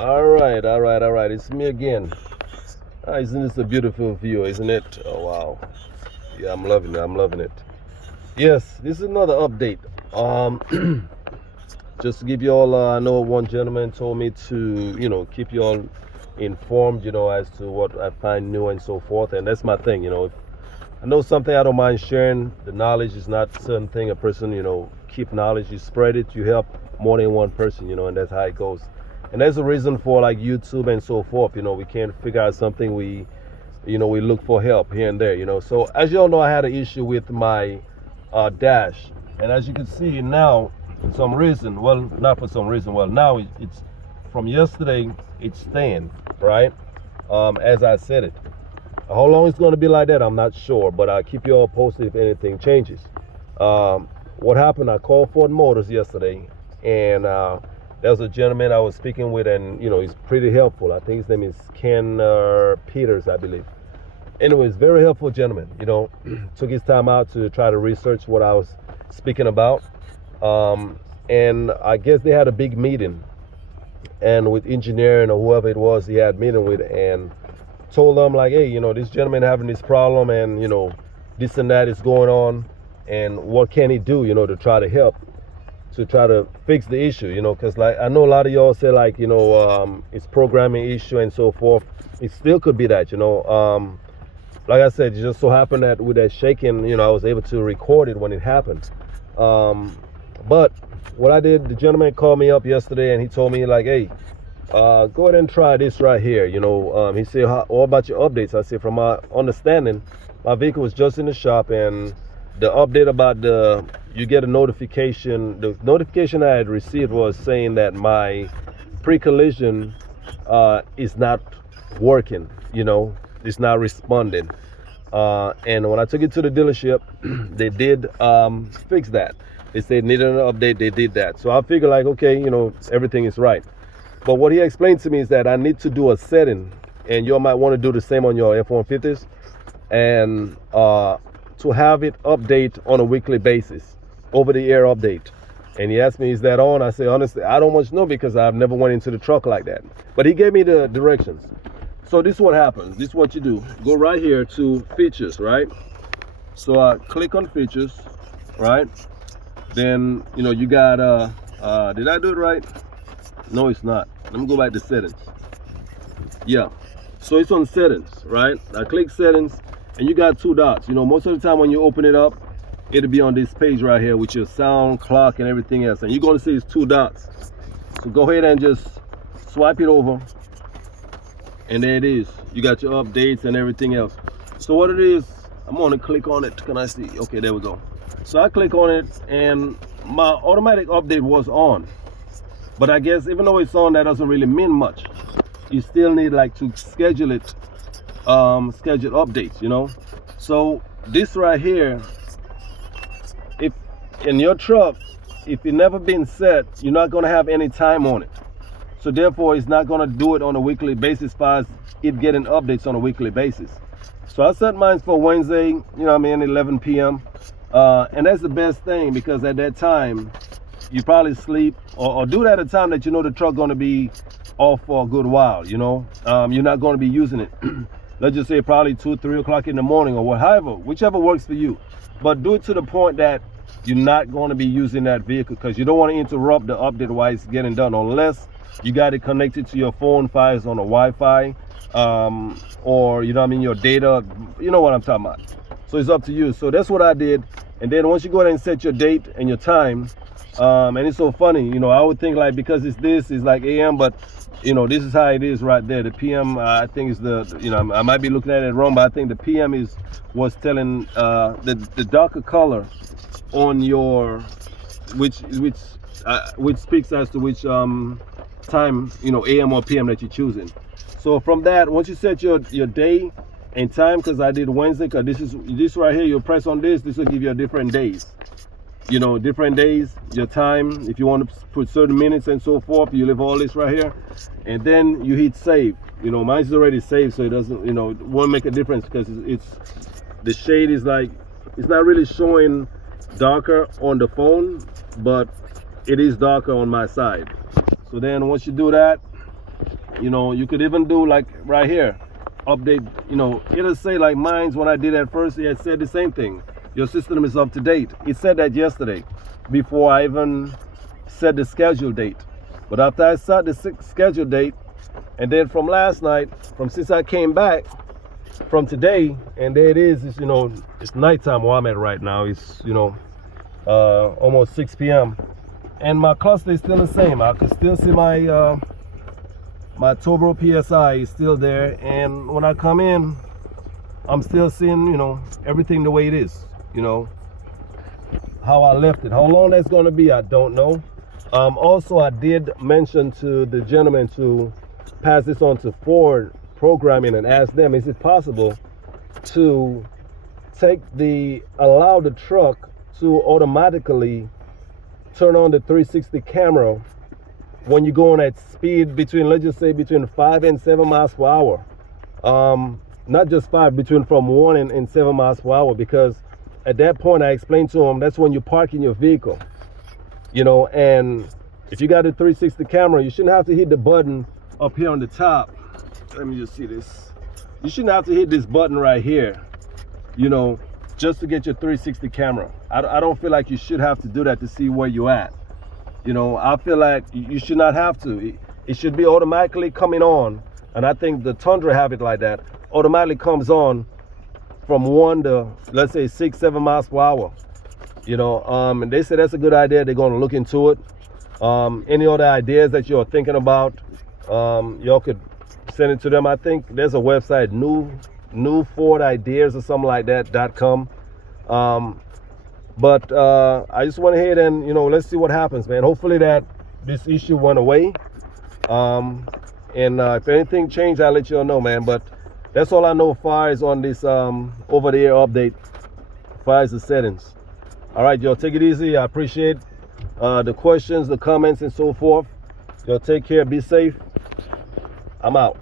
All right. It's me again. Isn't this a beautiful view, isn't it? Oh, wow. Yeah, I'm loving it. I'm loving it. Yes, this is another update. Just to give you all, I know one gentleman told me to, keep you all informed, as to what I find new and so forth. And that's my thing, If I know something, I don't mind sharing. The knowledge is not certain thing. A person, keep knowledge. You spread it. You help more than one person, and that's how it goes. And there's a reason for like YouTube and so forth. We can't figure out something. We look for help here and there. So as you all know, I had an issue with my dash, and as you can see now, for some reason, well, not for some reason. Well, now it's from yesterday. It's staying right as I said it. How long it's going to be like that, I'm not sure, but I'll keep you all posted if anything changes. What happened, I called Ford Motors yesterday, and there was a gentleman I was speaking with, and, he's pretty helpful. I think his name is Ken Peters, I believe. Anyways, very helpful gentleman, took his time out to try to research what I was speaking about. And I guess they had a big meeting, and with engineering or whoever it was he had meeting with, and told them like, hey, this gentleman having this problem, and this and that is going on, and what can he do, to try to help, to try to fix the issue, because like I know a lot of y'all say like, it's programming issue and so forth. It still could be that, like I said, it just so happened that with that shaking, I was able to record it when it happened. But what I did, the gentleman called me up yesterday and he told me like, hey, go ahead and try this right here. He said, what about your updates? I said, from my understanding, my vehicle was just in the shop, and the update about you get a notification. The notification I had received was saying that my pre-collision is not working, it's not responding. And when I took it to the dealership, they did fix that. They said needed an update, they did that. So I figured like, okay, everything is right. But what he explained to me is that I need to do a setting, and you might want to do the same on your F-150s, and to have it update on a weekly basis, over the air update. And he asked me, is that on? I said, honestly, I don't much know because I've never went into the truck like that. But he gave me the directions. So this is what happens. This is what you do. Go right here to features, right? So I click on features, right? Then, you got, did I do it right? No, it's not. Let me go back to settings. Yeah. So it's on settings, right? I click settings, and you got two dots. Most of the time when you open it up, it'll be on this page right here with your sound, clock, and everything else. And you're going to see it's two dots. So go ahead and just swipe it over. And there it is. You got your updates and everything else. So what it is, I'm going to click on it. Can I see? Okay, there we go. So I click on it, and my automatic update was on. But I guess even though it's on, that doesn't really mean much. You still need like to schedule it, schedule updates, So this right here, if in your truck, if it never been set, you're not going to have any time on it. So therefore, it's not going to do it on a weekly basis as far as it getting updates on a weekly basis. So I set mine for Wednesday, 11 p.m. And that's the best thing, because at that time, you probably sleep, or do that at a time that the truck going to be off for a good while, you're not going to be using it. Let's just say probably 2, 3 o'clock in the morning, or whatever, whichever works for you. But do it to the point that you're not going to be using that vehicle, because you don't want to interrupt the update while it's getting done, unless you got it connected to your phone files on a Wi-Fi, or your data, you know what I'm talking about. So it's up to you. So that's what I did. And then once you go ahead and set your date and your time, and it's so funny, I would think like, because it's like AM, but this is how it is right there. The PM, I think is I might be looking at it wrong, but I think the PM was telling the darker color on your, which speaks as to which time, AM or PM that you're choosing. So from that, once you set your day and time, because I did Wednesday, because this right here, you'll press on this will give you a different days. Different days, your time, if you want to put certain minutes and so forth, you leave all this right here, and then you hit save. Mine's already saved, so it doesn't, won't make a difference, because it's the shade is like, it's not really showing darker on the phone, but it is darker on my side. So then once you do that, You know, you could even do like right here, update. You know, it'll say like mine's when I did at first, it said the same thing. Your system is up to date. It said that yesterday before I even set the schedule date. But after I set the schedule date, and then from last night, since I came back, from today, and there it is, it's, you know, it's nighttime where I'm at right now. It's, you know, almost 6 p.m. And my cluster is still the same. I can still see my my turbo PSI is still there. And when I come in, I'm still seeing, you know, everything the way it is, you know, how I left it. How long that's going to be, I don't know. Also, I did mention to the gentleman to pass this on to Ford Programming and ask them, is it possible to allow the truck to automatically turn on the 360 camera when you go on at speed between, let's just say, between 5 and 7 miles per hour. Not just 5, from 1 and 7 miles per hour, because at that point I explained to him that's when you park in your vehicle, you know. And if you got a 360 camera, you shouldn't have to hit the button up here on the top. Let me just see this. You shouldn't have to hit this button right here, you know, just to get your 360 camera. I don't feel like you should have to do that to see where you're at. You know, I feel like you should not have to. It should be automatically coming on. And I think the Tundra have it like that. Automatically comes on from 1 to, let's say, 6, 7 miles per hour. You know, and they say that's a good idea. They're going to look into it. Any other ideas that you're thinking about, y'all could send it to them. I think there's a website, new Ford Ideas or something like that.com. But I just went ahead and, you know, let's see what happens, man. Hopefully that this issue went away. And if anything changed, I'll let you all know, man. But that's all I know as far as on this over the air update, as far as the settings. All right, y'all, take it easy. I appreciate the questions, the comments, and so forth. Y'all take care. Be safe. I'm out.